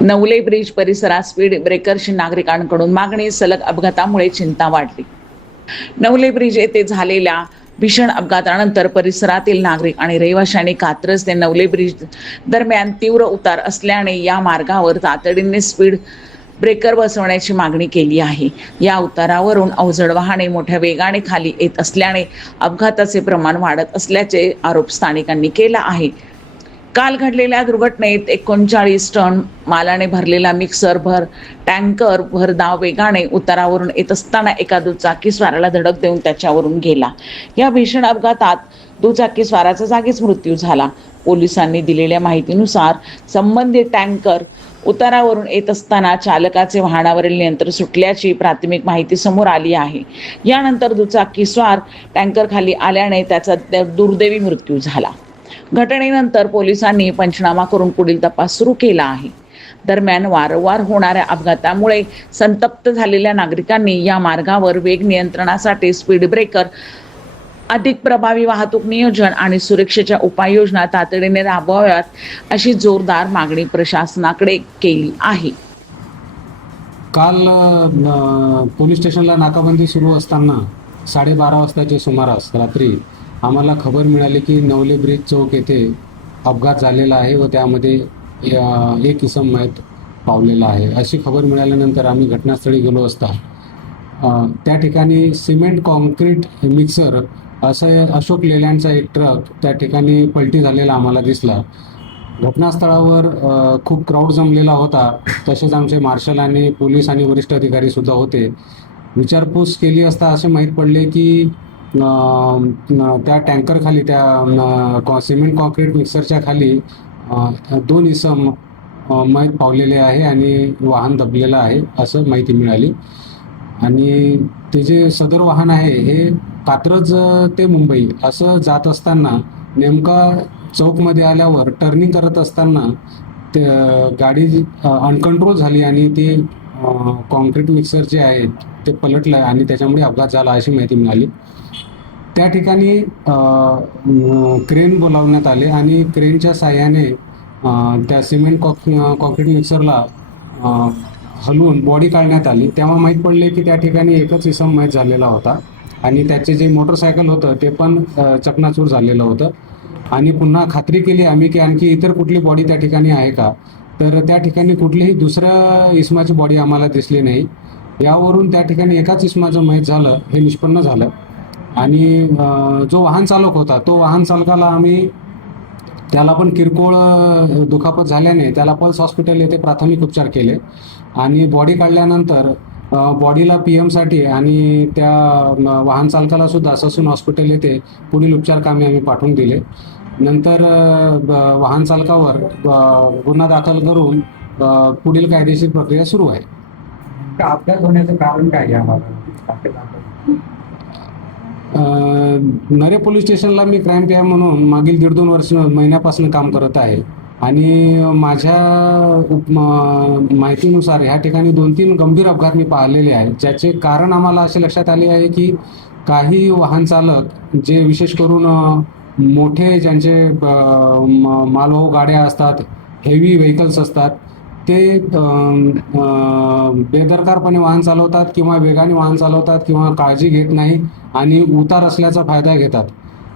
Navale bridge परिसरात speed ब्रेकरची नागरिकांकडून मागणी, सलग अपघातामुळे चिंता वाढली. नवले ब्रिज येथे झालेल्या भीषण अपघातानंतर परिसरातील नागरिक आणि रहिवाशांनी कात्रज ते नवले ब्रिज दरम्यान तीव्र उतार असल्याने या मार्गावर तातडीने स्पीड ब्रेकर बसवण्याची मागणी केली आहे. या उतारावरून अवजड वाहने मोठ्या वेगाने खाली येत असल्याने अपघाताचे प्रमाण वाढत असल्याचे आरोप स्थानिकांनी केला आहे. काल घडलेल्या दुर्घटनेत 39 टन मालाने भरलेला मिक्सर टँकर भरधाव वेगाने उतारावरून येत असताना एका दुचाकीस्वाराला धडक देऊन त्याच्यावरून गेला. या भीषण अपघातात दुचाकीस्वाराचा जागीच मृत्यू झाला. पोलिसांनी दिलेल्या माहितीनुसार संबंधित टँकर उतारावरून येत असताना चालकाचे वाहनावरील नियंत्रण सुटल्याची प्राथमिक माहिती समोर आली आहे. यानंतर दुचाकीस्वार टँकर खाली आल्याने त्याचा दुर्दैवी मृत्यू झाला. घटनेनंतर पोलिसांनी पंचनामा करून पुढील तपास सुरू केला आहे. दरम्यान वारंवार होणाऱ्या अपघातामुळे संतप्त झालेल्या नागरिकांनी या मार्गावर वेग नियंत्रणासाठी स्पीड ब्रेकर, अधिक प्रभावी वाहतूक नियोजन आणि सुरक्षेच्या उपाययोजना तातडीने राबवाव्यात अशी जोरदार मागणी प्रशासनाकडे केली आहे. काल पोलीस स्टेशनला नाकाबंदी सुरू असताना 12:30 वाजताच्या सुमारास रात्री आम्हाला खबर मिळाली की नवले ब्रिज चौक येथे अपघात झालेला आहे व त्यामध्ये एक इसम मयत पावलेला आहे. अशी खबर मिळाल्यानंतर आम्ही घटनास्थळी गेलो असता त्या ठिकाणी सिमेंट कॉन्क्रीट मिक्सर असं अशोक लेलँडचा एक ट्रक त्या ठिकाणी पलटी झालेला आम्हाला दिसला. घटनास्थळावर खूप क्राऊड जमलेला होता. तसेच आमचे मार्शल आणि पोलीस आणि वरिष्ठ अधिकारीसुद्धा होते. विचारपूस केली असता असे माहीत पडले की त्या टँकरखाली त्या सिमेंट कॉन्क्रीट मिक्सरच्या खाली 2 इसम मयत पावलेले आहे आणि वाहन दबलेलं आहे असं माहिती मिळाली. आणि ते जे सदर वाहन आहे हे कात्रज ते मुंबई असं जात असताना नेमका चौकमध्ये आल्यावर टर्निंग करत असताना ते गाडी अनकंट्रोल झाली आणि ते कॉन्क्रीट मिक्सर जे आहे ते पलटलं आणि त्याच्यामुळे अपघात झाला अशी माहिती मिळाली. त्या ठिकाणी क्रेन बोलावण्यात आले आणि क्रेनच्या साहाय्याने त्या सिमेंट कॉन्क्रीट मिक्सरला हलवून बॉडी काढण्यात आली. तेव्हा माहीत पडले की त्या ठिकाणी एकच इसम मयत झालेला होता आणि त्याचे जे मोटरसायकल होतं ते पण चकनाचूर झालेलं होतं. आणि पुन्हा खात्री केली आम्ही की आणखी इतर कुठली बॉडी त्या ठिकाणी आहे का, तर त्या ठिकाणी कुठलीही दुसऱ्या इसमाची बॉडी आम्हाला दिसली नाही. यावरून त्या ठिकाणी एकाच इसमाचं मयत झालं हे निष्पन्न झालं. आणि जो वाहन चालक होता तो वाहन चालकाला त्याला पण किरकोळ दुखापत झाल्याने त्याला पल्स हॉस्पिटल येथे प्राथमिक उपचार केले आणि बॉडी काढल्यानंतर बॉडीला PM साठी आणि त्या वाहन चालकाला सुद्धा ससून हॉस्पिटल येथे पुढील उपचार कामी आम्ही पाठवून दिले. नंतर वाहन चालकावर गुन्हा दाखल करून पुढील कायदेशीर प्रक्रिया सुरू आहे. अपघात होण्याचं कारण काय आहे? नरे पोलीस स्टेशनला मी क्राईम PM म्हणून मागील 1.5-2 महिन्यापासून काम करत आहे आणि माझ्या माहितीनुसार ह्या ठिकाणी 2-3 गंभीर अपघात मी पाहिलेले आहेत. ज्याचे कारण आम्हाला असे लक्षात आले आहे की काही वाहन चालक जे विशेष करून मोठे ज्यांचे मालवाहू गाड्या असतात, हेवी व्हेकल्स असतात, ते बेदरकारपणे वाहन चालवतात किंवा वेगाने वाहन चालवतात किंवा काळजी घेत नाही आणि उतार असल्याचा फायदा घेतात.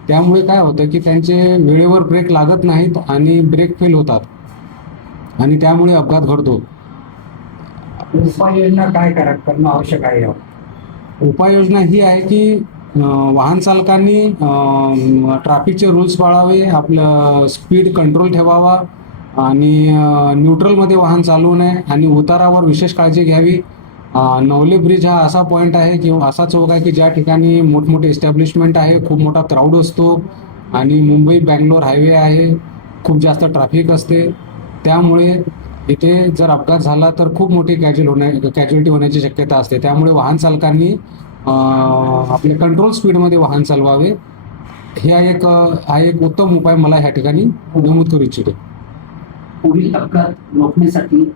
त्यामुळे काय होतं की त्यांचे वेळेवर ब्रेक लागत नाहीत आणि ब्रेक फेल होतात आणि त्यामुळे अपघात घडतो. उपाययोजना काय करणं आवश्यक आहे? उपाययोजना ही आहे की वाहन चालकांनी ट्रॅफिकचे रूल्स पाळावे, आपलं स्पीड कंट्रोल ठेवावा आणि न्यूट्रलमध्ये वाहन चालवू नये आणि उतारावर विशेष काळजी घ्यावी. नवले ब्रिज हा असा पॉईंट आहे किंवा असा चौक आहे की ज्या ठिकाणी मोठमोठे एस्टॅब्लिशमेंट आहे, खूप मोठा क्राऊड असतो आणि मुंबई-बँगलोर हायवे आहे, खूप जास्त ट्रॅफिक असते. त्यामुळे इथे जर अपघात झाला तर खूप मोठी कॅज्युअलिटी होण्याची शक्यता असते. त्यामुळे वाहन चालकांनी आपले कंट्रोल स्पीडमध्ये वाहन चालवावे. हा एक उत्तम उपाय मला ह्या ठिकाणी नमूद करू इच्छितो. पुढील अपघात रोखण्यासाठी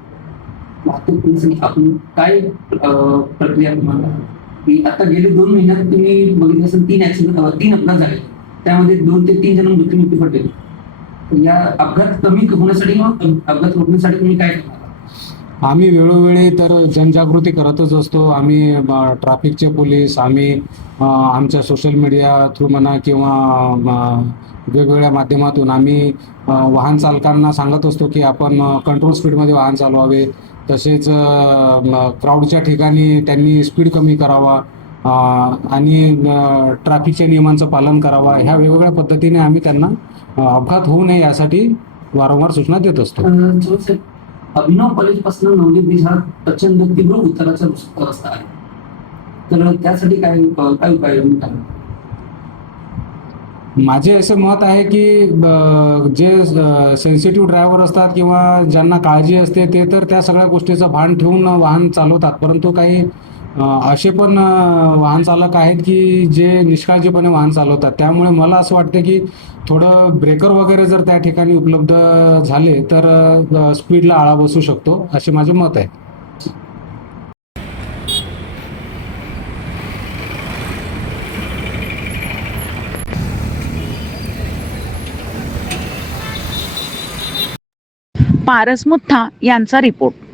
वाहतूक पोलिसांनी आपण काय प्रक्रिया तुम्हाला की आता गेले 2 महिन्यात तुम्ही बघितलं असेल 3 अपघात झाले, त्यामध्ये 2 ते 3 जण मृत्यू पडले. या अपघात कमी होण्यासाठी अपघात रोखण्यासाठी तुम्ही काय करणार? आम्ही वेळोवेळी तर जनजागृती करतच असतो. आम्ही ट्रॅफिकचे पोलीस, आम्ही आमच्या सोशल मीडिया थ्रू म्हणा किंवा वेगवेगळ्या माध्यमातून आम्ही वाहन चालकांना सांगत असतो की आपण कंट्रोल स्पीडमध्ये वाहन चालवावे. तसेच क्राऊडच्या ठिकाणी त्यांनी स्पीड कमी करावा आणि ट्रॅफिकच्या नियमांचं पालन करावा. ह्या वेगवेगळ्या पद्धतीने आम्ही त्यांना अपघात होऊ नये यासाठी वारंवार सूचना देत असतो. साहेब, अभिनव कॉलेजपासून नवले ब्रिज हा प्रचंड तीव्र उताराचा रस्ता आहे, तर त्यासाठी काय काय उपाय योजना आहे? माझे असे मत आहे की जे सेन्सिटिव्ह ड्रायव्हर असतात किंवा ज्यांना काळजी असते ते तर त्या सगळ्या गोष्टीचं भान ठेवून वाहन चालवतात, परंतु काही असे पण वाहन चालक आहेत की जे निष्काळजीपणे वाहन चालवतात. त्यामुळे मला असं वाटतं की थोडं ब्रेकर वगैरे जर त्या ठिकाणी उपलब्ध झाले तर स्पीडला आळा बसू शकतो, असे माझे मत आहे. पारस मुथा यांचा रिपोर्ट.